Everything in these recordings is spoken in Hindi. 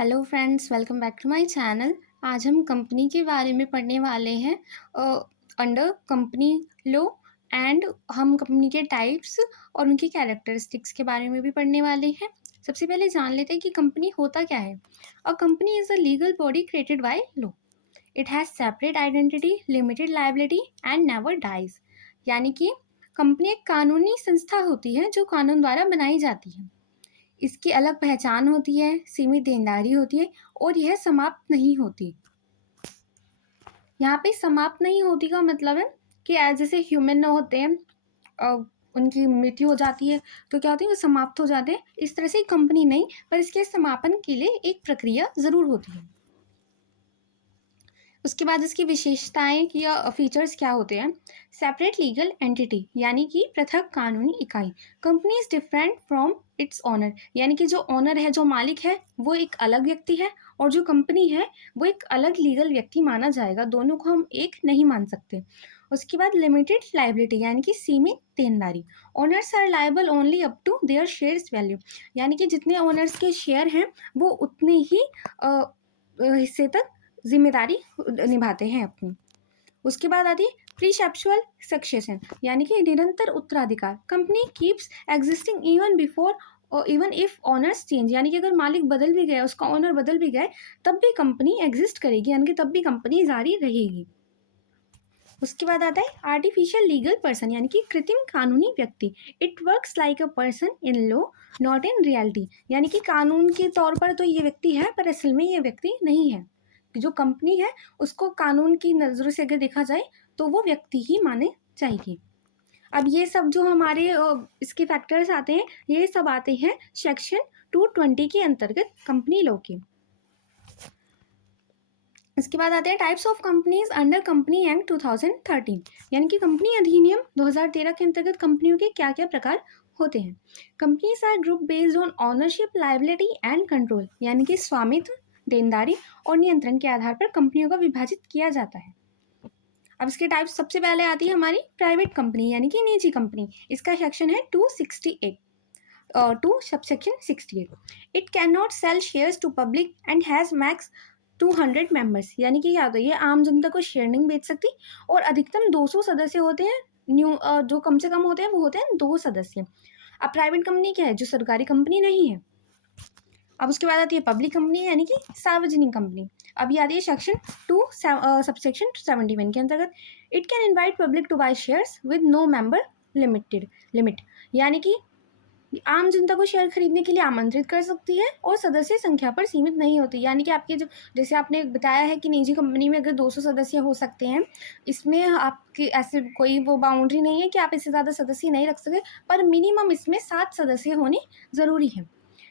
Hello friends, welcome back to my channel. आज हम कंपनी के बारे में पढ़ने वाले हैं अंडर कंपनी लॉ। एंड हम कंपनी के टाइप्स और उनकी कैरेक्टरिस्टिक्स के बारे में भी पढ़ने वाले हैं। सबसे पहले जान लेते हैं कि कंपनी होता क्या है। A company is a legal body created by law. It has separate identity, limited liability and never dies. यानी कि कंपनी एक कानूनी संस्था होती है जो कानून द्वारा बनाई जाती है। इसकी अलग पहचान होती है, सीमित देनदारी होती है और यह समाप्त नहीं होती। यहाँ पे समाप्त नहीं होती का मतलब है कि जैसे ह्यूमन होते हैं, उनकी मृत्यु हो जाती है तो क्या होती है, वो समाप्त हो जाते हैं। इस तरह से कंपनी नहीं, पर इसके समापन के लिए एक प्रक्रिया ज़रूर होती है। उसके बाद इसकी विशेषताएं या फीचर्स क्या होते हैं। सेपरेट लीगल एंटिटी यानी कि पृथक कानूनी इकाई। Company is different from its owner, यानी कि जो ओनर है, जो मालिक है, वो एक अलग व्यक्ति है और जो कंपनी है वो एक अलग लीगल व्यक्ति माना जाएगा। दोनों को हम एक नहीं मान सकते। उसके बाद लिमिटेड लाइबिलिटी यानी कि सीमित देनदारी। Owners are liable only up to their shares value, यानी कि जितने ओनर्स के शेयर हैं वो उतने ही हिस्से तक जिम्मेदारी निभाते हैं अपनी। उसके बाद आती है प्रीसेप्चुअल सक्सेशन यानी कि निरंतर उत्तराधिकार। Company keeps existing even before और इवन इफ ऑनर्स चेंज, यानी कि अगर मालिक बदल भी गया, उसका ऑनर बदल भी गया, तब भी कंपनी एग्जिस्ट करेगी, यानी कि तब भी कंपनी जारी रहेगी। उसके बाद आता है आर्टिफिशियल लीगल पर्सन यानी कि कृत्रिम कानूनी व्यक्ति। It works like a person in law not in reality, यानी कि कानून के तौर पर तो ये व्यक्ति है पर असल में ये व्यक्ति नहीं है। जो कंपनी है उसको कानून की नज़रों से अगर देखा जाए तो वो व्यक्ति ही माने जाएगी। अब ये सब जो हमारे इसके फैक्टर्स आते हैं, ये सब आते हैं सेक्शन 220 के अंतर्गत कंपनी लॉ के। इसके बाद आते हैं types of companies under company act 2013, यानी कि कंपनी अधिनियम 2013 के अंतर्गत कंपनियों के क्या क्या प्रकार होते हैं। Companies are group based on ownership, liability and control, यानी कि स्वामित्व, देनदारी और नियंत्रण के आधार पर कंपनियों को विभाजित किया जाता है। अब इसके टाइप्स सबसे पहले आती है हमारी प्राइवेट कंपनी यानी कि निजी कंपनी। इसका सेक्शन है 268 two subsection 68। It can not sell shares to public and has max 200 members, यानी कि क्या होता है, ये आम जनता को शेयर नहीं बेच सकती और अधिकतम 200 सदस्य होते हैं। जो कम से कम होते हैं वो होते हैं 2 सदस्य। अब प्राइवेट कंपनी क्या है, जो सरकारी कंपनी नहीं है। अब उसके बाद आती है पब्लिक कंपनी यानी कि सार्वजनिक कंपनी। अभी आती है सेक्शन 2 सबसेक्शन 71 के अंतर्गत। It can invite public to buy shares with no member limit, यानी कि आम जनता को शेयर खरीदने के लिए आमंत्रित कर सकती है और सदस्य संख्या पर सीमित नहीं होती। यानी कि आपके जो, जैसे आपने बताया है कि निजी कंपनी में अगर 200 सदस्य हो सकते हैं, इसमें आपके ऐसे कोई वो बाउंड्री नहीं है कि आप इससे ज़्यादा सदस्य नहीं रख सकते, पर मिनिमम इसमें 7 सदस्य होने ज़रूरी है।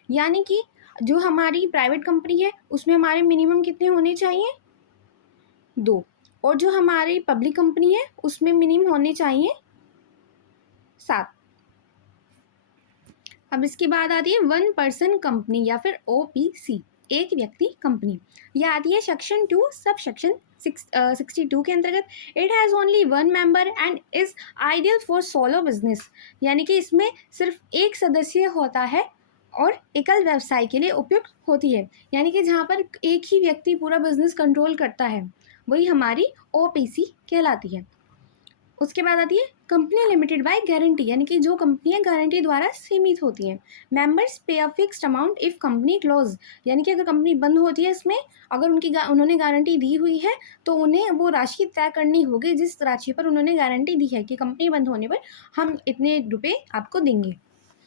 यानी कि जो हमारी प्राइवेट कंपनी है उसमें हमारे मिनिमम कितने होने चाहिए, 2, और जो हमारी पब्लिक कंपनी है उसमें मिनिमम होने चाहिए 7। अब इसके बाद आती है 1 पर्सन कंपनी या फिर OPC, एक व्यक्ति कंपनी। यह आती है सेक्शन 2 सब सेक्शन 62 के अंतर्गत। It has only 1 member and is ideal for solo business, यानी कि इसमें सिर्फ एक सदस्य होता है और एकल व्यवसाय के लिए उपयुक्त होती है। यानी कि जहाँ पर एक ही व्यक्ति पूरा बिजनेस कंट्रोल करता है वही हमारी OPC कहलाती है। उसके बाद आती है कंपनी लिमिटेड बाय गारंटी, यानी कि जो कंपनियां गारंटी द्वारा सीमित होती हैं। मेंबर्स पे a fixed amount if company close, यानी कि अगर कंपनी बंद होती है, इसमें अगर उन्होंने गारंटी दी हुई है तो उन्हें वो राशि तय करनी होगी जिस राशि पर उन्होंने गारंटी दी है कि कंपनी बंद होने पर हम इतने रुपये आपको देंगे।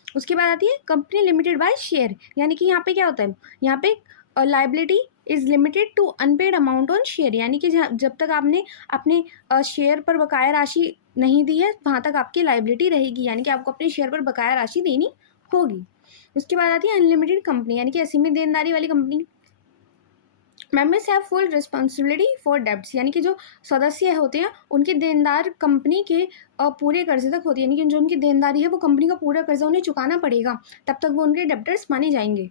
उसके बाद आती है कंपनी लिमिटेड बाय शेयर, यानी कि यहाँ पे क्या होता है, यहाँ पे liability is limited to unpaid amount on share, यानी कि जब तक आपने अपने शेयर पर बकाया राशि नहीं दी है वहाँ तक आपकी लाइबिलिटी रहेगी, यानी कि आपको अपने शेयर पर बकाया राशि देनी होगी। उसके बाद आती है अनलिमिटेड कंपनी, यानी कि असीमित देनदारी वाली company. Members have full responsibility for debts, यानी कि जो सदस्य होते हैं उनकी देनदार कंपनी के पूरे कर्जे तक होती है, यानी कि जो उनकी देनदारी है वो कंपनी का पूरा कर्जा उन्हें चुकाना पड़ेगा, तब तक वो उनके डेब्टर्स माने जाएंगे।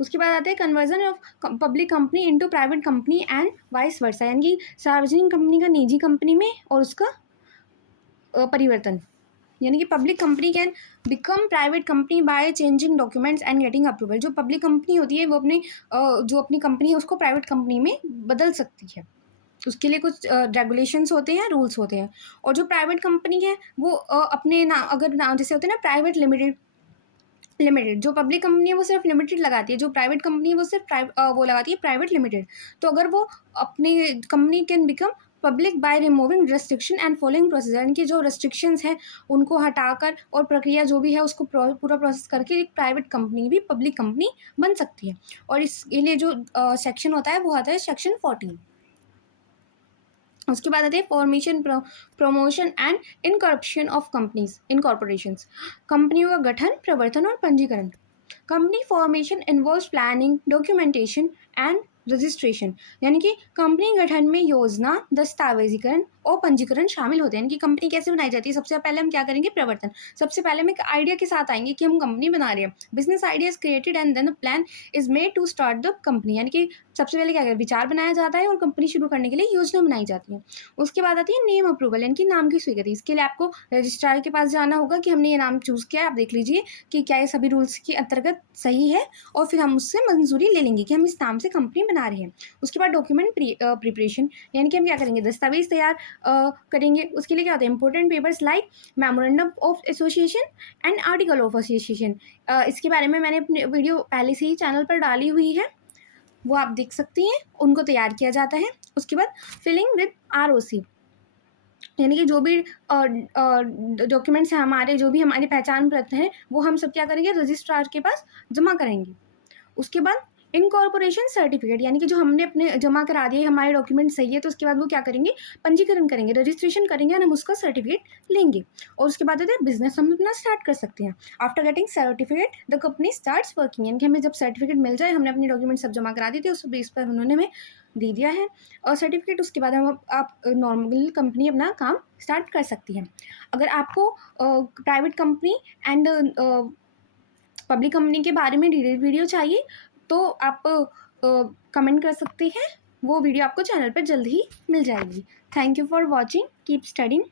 उसके बाद आते हैं conversion of public company into private company and vice versa, यानी कि सार्वजनिक कंपनी का निजी कंपनी में और उसका परिवर्तन, यानी कि public company can become private company by changing documents and getting approval. जो पब्लिक कंपनी होती है वो अपनी जो अपनी कंपनी है उसको प्राइवेट कंपनी में बदल सकती है। उसके लिए कुछ रेगुलेशंस होते हैं, रूल्स होते हैं। और जो प्राइवेट कंपनी है वो अपने ना अगर नाम जैसे होते हैं ना प्राइवेट लिमिटेड, जो पब्लिक कंपनी है वो सिर्फ लिमिटेड लगाती है, जो प्राइवेट कंपनी है वो सिर्फ वो लगाती है प्राइवेट लिमिटेड। तो अगर वो अपनी company can become public by removing restriction and following process, यानी कि जो रेस्ट्रिक्शंस हैं उनको हटाकर और प्रक्रिया जो भी है उसको पूरा प्रोसेस करके एक प्राइवेट कंपनी भी पब्लिक कंपनी बन सकती है। और इसके लिए जो सेक्शन होता है वो आता है सेक्शन 14। उसके बाद आते हैं formation, promotion and incorporation of companies, incorporations, कंपनियों का गठन, प्रवर्तन और पंजीकरण। Company formation involves planning, documentation and registration, यानी कि कंपनी गठन में योजना, दस्तावेजीकरण और पंजीकरण शामिल होते हैं। यानी कि कंपनी कैसे बनाई जाती है, सबसे पहले हम क्या करेंगे, प्रवर्तन। सबसे पहले हम एक आइडिया के साथ आएंगे कि हम कंपनी बना रहे हैं। Business idea is created and then the plan is made to start the company, यानी कि सबसे पहले क्या विचार बनाया जाता है और कंपनी शुरू करने के लिए योजना बनाई जाती है। उसके बाद आती है नेम अप्रूवल, यानी कि नाम की स्वीकृति। इसके लिए आपको रजिस्ट्रार के पास जाना होगा कि हमने ये नाम चूज़ किया है, आप देख लीजिए कि क्या ये सभी रूल्स के अंतर्गत सही है, और फिर हम उससे मंजूरी ले लेंगे कि हम इस नाम से कंपनी बना रहे हैं। उसके बाद डॉक्यूमेंट प्रिपरेशन, यानी कि हम क्या करेंगे, दस्तावेज तैयार करेंगे। उसके लिए क्या होता है, important papers like memorandum of association and article of association. इसके बारे में मैंने अपने वीडियो पहले से ही चैनल पर डाली हुई है, वो आप देख सकती हैं, उनको तैयार किया जाता है। उसके बाद फिलिंग विद ROC, यानी कि जो भी डॉक्यूमेंट्स हैं हमारे, जो भी हमारी पहचान पत्र हैं, वो हम सब क्या करेंगे, रजिस्ट्रार के पास जमा करेंगे। उसके बाद इनकॉर्पोरेशन सर्टिफिकेट, यानी कि जो हमने अपने जमा करा दिए, हमारे डॉक्यूमेंट सही है, तो उसके बाद वो क्या करेंगे, पंजीकरण करेंगे, रजिस्ट्रेशन करेंगे और हम उसका सर्टिफिकेट लेंगे। और उसके बाद बिजनेस हम अपना स्टार्ट कर सकते हैं। After getting certificate the company starts working, यानी कि हमें जब सर्टिफिकेट मिल जाए, हमने अपने डॉक्यूमेंट सब जमा करा दिए थे, उस बेस पर उन्होंने हमें दे दिया है और सर्टिफिकेट, उसके बाद हम आप नॉर्मल कंपनी अपना काम स्टार्ट कर सकती हैं। अगर आपको private company and public company के बारे में डिटेल वीडियो चाहिए तो आप कमेंट कर सकते हैं, वो वीडियो आपको चैनल पर जल्द ही मिल जाएगी। Thank you for watching, keep studying.